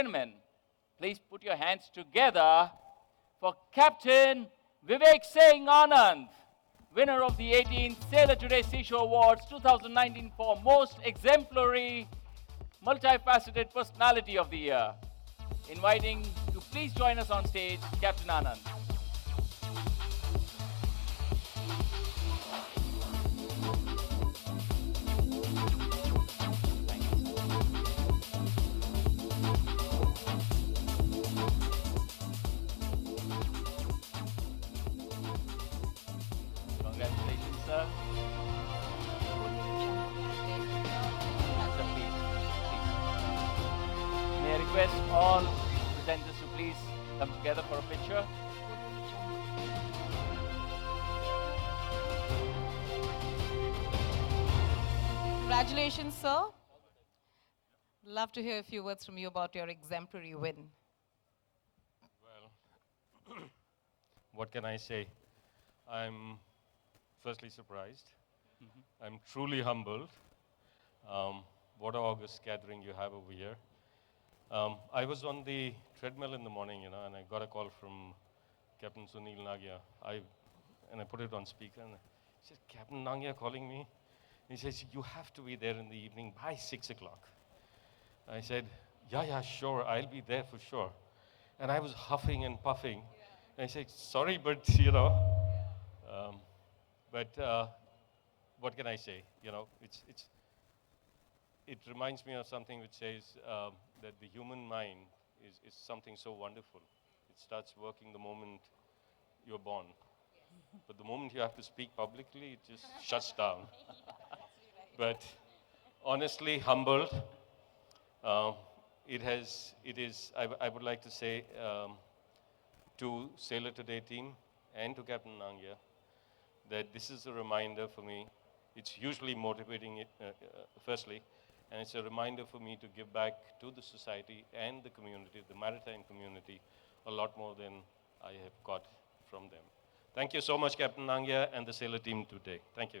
gentlemen, please put your hands together for Captain Vivek Singh Anand, winner of the 18th Sailor Today Seashore Awards 2019 for Most Exemplary Multifaceted Personality of the Year. Inviting to please join us on stage, Captain Anand. Congratulations, sir. Sir, please. May I request all presenters to please come together for a picture? Congratulations, sir. Love to hear a few words from you about your exemplary win. Well, what can I say? I'm firstly surprised. I'm truly humbled. What an august gathering you have over here. I was on the treadmill in the morning, and I got a call from Captain Sunil Nagia. And I put it on speaker, and he said, Captain Nagia calling me. He says, you have to be there in the evening by 6 o'clock. I said, yeah, sure, I'll be there for sure. And I was huffing and puffing. And I said, sorry, but, what can I say? It reminds me of something which says that the human mind is something so wonderful. It starts working the moment you're born. But the moment you have to speak publicly, it just shuts down. But honestly, humbled. I would like to say to Sailor Today team and to Captain Nangya that this is a reminder for me. It's hugely motivating, firstly, and it's a reminder for me to give back to the society and the community, the maritime community, a lot more than I have got from them. Thank you so much, Captain Nangya and the Sailor team today. Thank you.